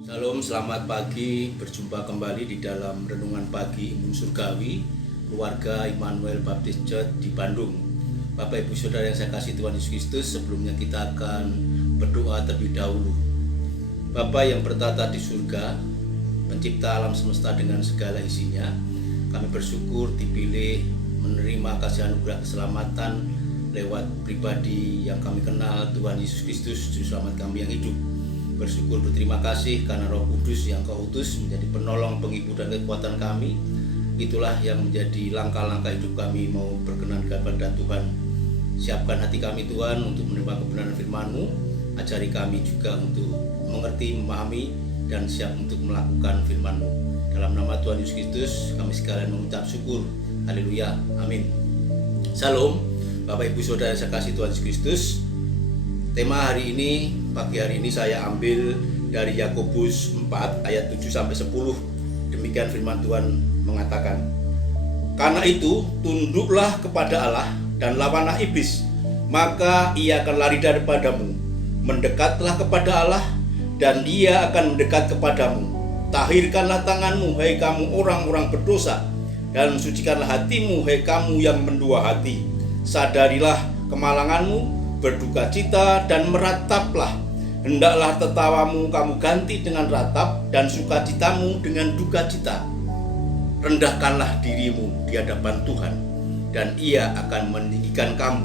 Shalom, selamat pagi. Berjumpa kembali di dalam Renungan Pagi Embun Surgawi Keluarga Immanuel Baptist Church di Bandung. Bapak Ibu Saudara yang saya kasih Tuhan Yesus Kristus, sebelumnya kita akan berdoa terlebih dahulu. Bapa yang bertata di surga, pencipta alam semesta dengan segala isinya, kami bersyukur dipilih menerima kasih anugerah keselamatan lewat pribadi yang kami kenal, Tuhan Yesus Kristus, Juru Selamat kami yang hidup. Bersyukur berterima kasih karena Roh Kudus yang Kau utus menjadi penolong, penghibur dan kekuatan kami. Itulah yang menjadi langkah-langkah hidup kami mau berkenan kepada Tuhan. Siapkan hati kami Tuhan untuk menerima kebenaran firman-Mu. Ajari kami juga untuk mengerti, memahami, dan siap untuk melakukan firman-Mu. Dalam nama Tuhan Yesus Kristus kami sekalian mengucap syukur. Haleluya, amin. Salam, Bapak Ibu Saudara saya kasih Tuhan Yesus Kristus. Tema hari ini, pagi hari ini saya ambil dari Yakobus 4 ayat 7-10. Demikian firman Tuhan mengatakan, "Karena itu tunduklah kepada Allah dan lawanlah iblis, maka ia akan lari daripadamu. Mendekatlah kepada Allah dan Dia akan mendekat kepadamu. Tahirkanlah tanganmu, hai kamu orang-orang berdosa, dan sucikanlah hatimu, hai kamu yang mendua hati. Sadarilah kemalanganmu, berduka cita dan merataplah. Hendaklah tertawamu kamu ganti dengan ratap, dan sukacitamu dengan duka cita. Rendahkanlah dirimu di hadapan Tuhan, dan Ia akan meninggikan kamu."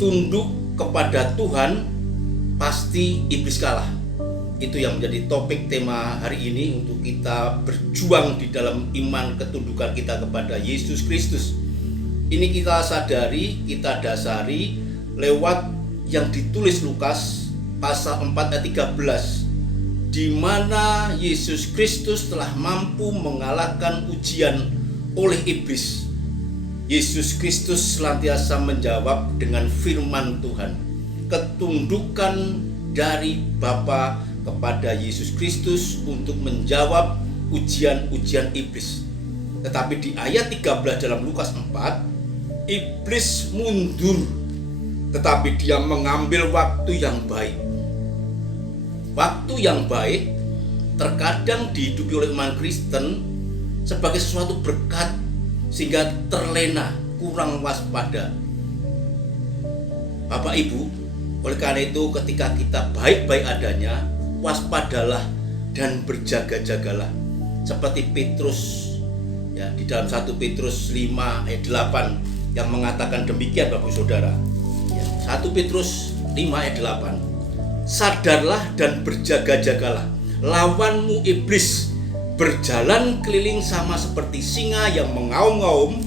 Tunduk kepada Tuhan, pasti iblis kalah. Itu yang menjadi topik tema hari ini, untuk kita berjuang di dalam iman ketundukan kita kepada Yesus Kristus. Ini kita sadari, kita dasari lewat yang ditulis Lukas pasal 4 ayat 13, di mana Yesus Kristus telah mampu mengalahkan ujian oleh iblis. Yesus Kristus senantiasa menjawab dengan firman Tuhan. Ketundukan dari Bapa kepada Yesus Kristus untuk menjawab ujian-ujian iblis. Tetapi di ayat 13 dalam Lukas 4, iblis mundur, tetapi dia mengambil waktu yang baik. Waktu yang baik terkadang dihidupi oleh umat Kristen sebagai sesuatu berkat, sehingga terlena, kurang waspada. Bapak Ibu, oleh karena itu ketika kita baik-baik adanya, waspadalah dan berjaga-jagalah. Seperti Petrus ya, di dalam 1 Petrus 5 ayat 8 yang mengatakan demikian, Bapak Saudara. 1 Petrus 5 ayat 8. "Sadarlah dan berjaga-jagalah. Lawanmu iblis berjalan keliling sama seperti singa yang mengaum-ngaum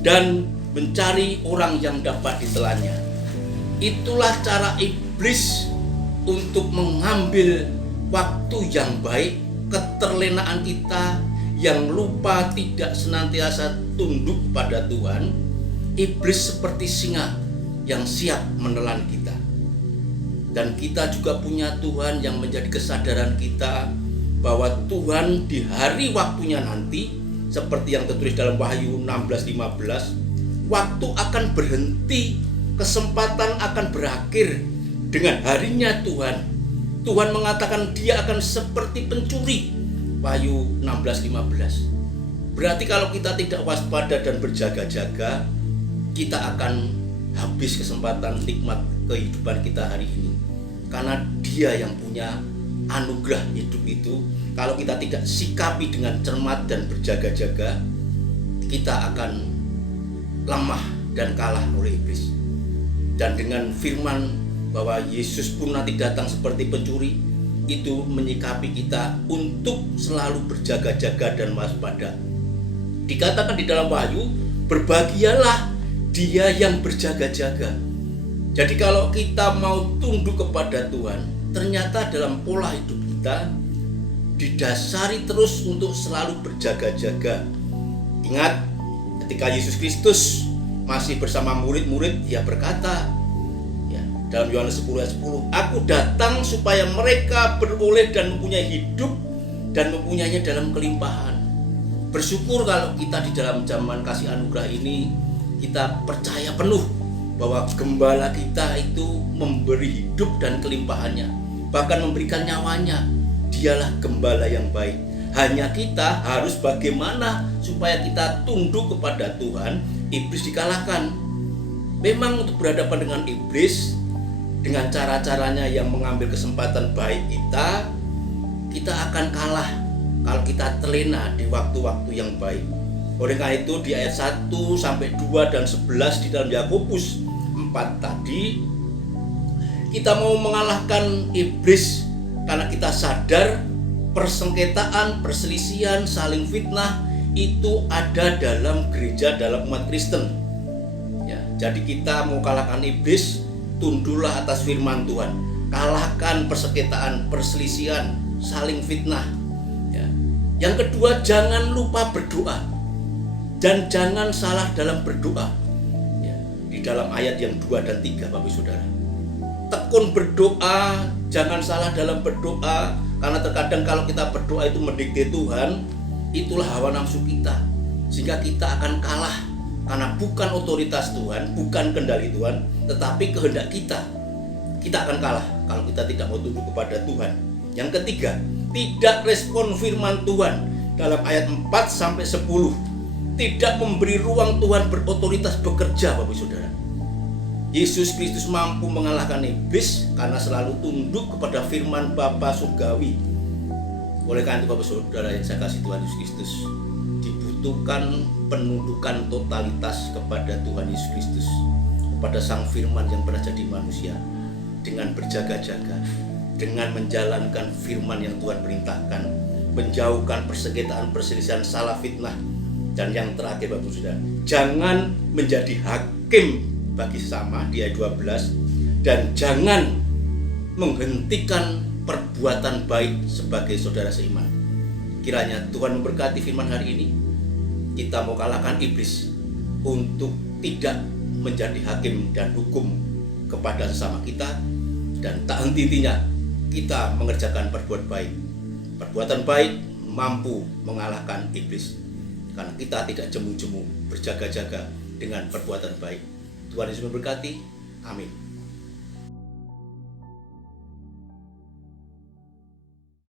dan mencari orang yang dapat ditelannya." Itulah cara iblis untuk mengambil waktu yang baik, keterlenaan kita yang lupa tidak senantiasa tunduk pada Tuhan. Iblis seperti singa yang siap menelan kita. Dan kita juga punya Tuhan yang menjadi kesadaran kita bahwa Tuhan di hari waktunya nanti, seperti yang tertulis dalam Wahyu 16:15, waktu akan berhenti, kesempatan akan berakhir dengan harinya Tuhan. Tuhan mengatakan Dia akan seperti pencuri, Wahyu 16:15. Berarti kalau kita tidak waspada dan berjaga-jaga, kita akan habis kesempatan nikmat kehidupan kita hari ini. Karena Dia yang punya anugerah hidup itu, kalau kita tidak sikapi dengan cermat dan berjaga-jaga, kita akan lemah dan kalah oleh iblis. Dan dengan firman bahwa Yesus pun nanti datang seperti pencuri, itu menyikapi kita untuk selalu berjaga-jaga dan waspada. Dikatakan di dalam Wahyu, berbahagialah dia yang berjaga-jaga. Jadi kalau kita mau tunduk kepada Tuhan, ternyata dalam pola hidup kita didasari terus untuk selalu berjaga-jaga. Ingat, ketika Yesus Kristus masih bersama murid-murid, Dia berkata ya, dalam Yohanes 10 ayat 10, "Aku datang supaya mereka beroleh dan mempunyai hidup, dan mempunyainya dalam kelimpahan." Bersyukur kalau kita di dalam zaman kasih anugerah ini, kita percaya penuh bahwa gembala kita itu memberi hidup dan kelimpahannya, bahkan memberikan nyawanya Dialah gembala yang baik. Hanya kita harus bagaimana supaya kita tunduk kepada Tuhan, iblis dikalahkan. Memang untuk berhadapan dengan iblis, dengan cara-caranya yang mengambil kesempatan baik kita akan kalah kalau kita terlena di waktu-waktu yang baik. Oleh karena itu di ayat 1 sampai 2 dan 11 di dalam Yakobus 4 tadi, kita mau mengalahkan iblis karena kita sadar persengketaan, perselisihan, saling fitnah itu ada dalam gereja, dalam umat Kristen. Ya, jadi kita mau kalahkan iblis, tunduklah atas firman Tuhan. Kalahkan persengketaan, perselisihan, saling fitnah. Ya. Yang kedua, jangan lupa berdoa dan jangan salah dalam berdoa. Ya. Di dalam ayat yang 2 dan 3, Bapak Saudara. Tekun berdoa, jangan salah dalam berdoa. Karena terkadang kalau kita berdoa itu mendikte Tuhan, itulah hawa nafsu kita. Sehingga kita akan kalah. Karena bukan otoritas Tuhan, bukan kendali Tuhan, tetapi kehendak kita. Kita akan kalah kalau kita tidak mau tunduk kepada Tuhan. Yang ketiga, tidak respon firman Tuhan. Dalam ayat 4 sampai 10, tidak memberi ruang Tuhan berotoritas bekerja, Bapak Saudara. Yesus Kristus mampu mengalahkan iblis karena selalu tunduk kepada firman Bapa surgawi. Oleh karena itu Bapak Saudara yang saya kasih Tuhan Yesus Kristus, dibutuhkan penundukan totalitas kepada Tuhan Yesus Kristus, kepada Sang Firman yang pernah jadi manusia, dengan berjaga-jaga, dengan menjalankan firman yang Tuhan perintahkan, menjauhkan persengketaan, perselisihan, salah fitnah. Dan yang terakhir Bapak Saudara, jangan menjadi hakim bagi sesama di ayat 12, dan jangan menghentikan perbuatan baik sebagai saudara seiman. Kiranya Tuhan memberkati firman hari ini. Kita mau kalahkan iblis untuk tidak menjadi hakim dan hukum kepada sesama kita, dan tak henti-hentinya kita mengerjakan perbuatan baik. Perbuatan baik mampu mengalahkan iblis karena kita tidak jemu-jemu, berjaga-jaga dengan perbuatan baik. Tuhan Yesus memberkati. Amin.